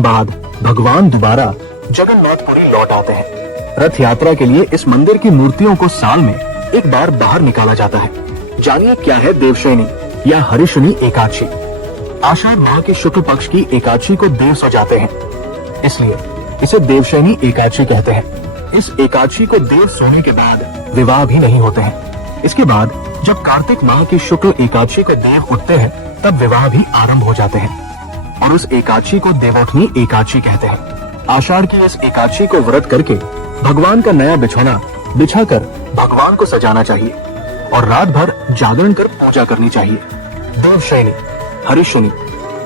दिन बाद भगवान दोबारा जगन्नाथपुरी लौट आते हैं। रथ यात्रा के लिए इस मंदिर की मूर्तियों को साल में एक बार बाहर निकाला जाता है। जानिए क्या है देवशयनी या हरिशनी एकादशी। आषाढ़ माह के शुक्ल पक्ष की एकादशी को देव सजाते हैं, इसलिए इसे देवशयनी एकादशी कहते हैं। इस एकादशी को देव सोने के बाद विवाह भी नहीं होते हैं। इसके बाद जब कार्तिक माह की शुक्ल एकादशी को देव उठते हैं तब विवाह भी आरंभ हो जाते हैं और उस एकादशी को देवोठनी एकादशी कहते हैं। आषाढ़ की इस एकादशी को व्रत करके भगवान का नया बिछौना बिछाकर भगवान को सजाना चाहिए और रात भर जागरण कर पूजा करनी चाहिए। देवशयनी हरिशनी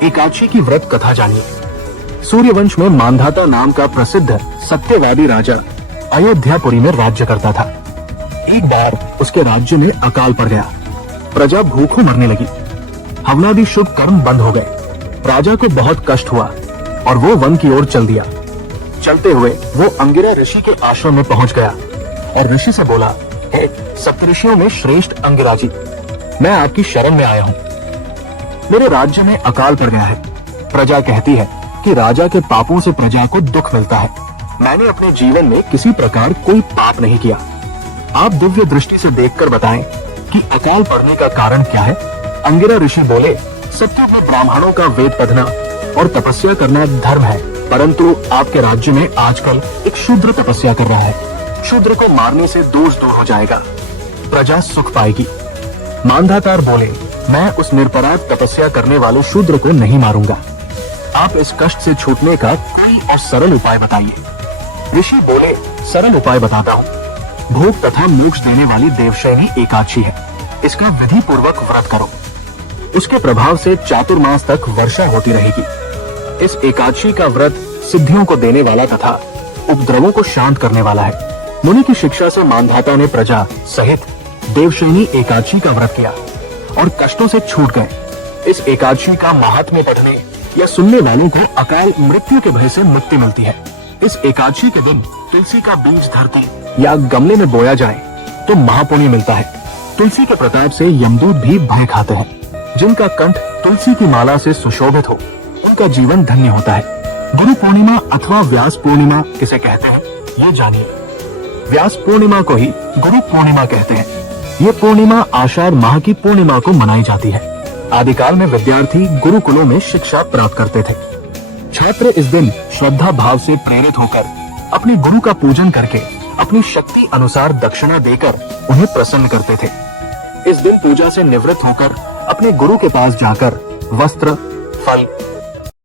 एकादशी की व्रत कथा जानिए। सूर्यवंश में मांधाता नाम का प्रसिद्ध सत्यवादी राजा अयोध्यापुरी में राज्य करता था। एक बार उसके राज्य में अकाल पड़ गया, प्रजा भूखों मरने लगी, हवनादि शुभ कर्म बंद हो गए। राजा को बहुत कष्ट हुआ और वो वन की ओर चल दिया। चलते हुए वो अंगिरा ऋषि के आश्रम में पहुंच गया और ऋषि से बोला, हे सप्तऋषियों में श्रेष्ठ अंगिरा जी, मैं आपकी शरण में आया हूँ। मेरे राज्य में अकाल पड़ गया है। प्रजा कहती है कि राजा के पापों से प्रजा को दुख मिलता है। मैंने अपने जीवन में किसी प्रकार कोई पाप नहीं किया। आप दिव्य दृष्टि से देखकर बताएं कि अकाल पड़ने का कारण क्या है। अंगिरा ऋषि बोले, सत्युग में ब्राह्मणों का वेद पढ़ना और तपस्या करना धर्म है, परंतु आपके राज्य में आजकल एक शूद्र तपस्या कर रहा है। शूद्र को मारने से दोष दूर हो जाएगा, प्रजा सुख पाएगी। मांधातार बोले, मैं उस निरपराध तपस्या करने वाले शूद्र को नहीं मारूंगा। आप इस कष्ट से छूटने का कोई और सरल उपाय बताइए। ऋषि बोले, सरल उपाय बताता हूँ। भोग तथा मोक्ष देने वाली देवशयनी एकादशी है, इसका विधि पूर्वक व्रत करो। उसके प्रभाव से चातुर्मास तक वर्षा होती रहेगी। इस एकादशी का व्रत सिद्धियों को देने वाला तथा उपद्रवों को शांत करने वाला है। मुनि की शिक्षा से मांधाता ने प्रजा सहित देवशयनी एकादशी का व्रत किया और कष्टों से छूट गए। इस एकादशी का महात्म्य पढ़ने या सुनने वालों को अकाल मृत्यु के भय से मुक्ति मिलती है। इस एकादशी के दिन तुलसी का बीज धरती या गमले में बोया जाए तो महापुण्य मिलता है। तुलसी के प्रताप से यमदूत भी भय खाते हैं। जिनका कंठ तुलसी की माला से सुशोभित हो उनका जीवन धन्य होता है। गुरु पूर्णिमा अथवा व्यास पूर्णिमा किसे कहते हैं ये जानिए। व्यास पूर्णिमा को ही गुरु पूर्णिमा कहते हैं। ये पूर्णिमा आषाढ़ माह की पूर्णिमा को मनाई जाती है। आदिकाल में विद्यार्थी गुरुकुलों में शिक्षा प्राप्त करते थे। छात्र इस दिन श्रद्धा भाव से प्रेरित होकर अपने गुरु का पूजन करके अपनी शक्ति अनुसार दक्षिणा देकर उन्हें प्रसन्न करते थे। इस दिन पूजा से निवृत्त होकर अपने गुरु के पास जाकर वस्त्र, फल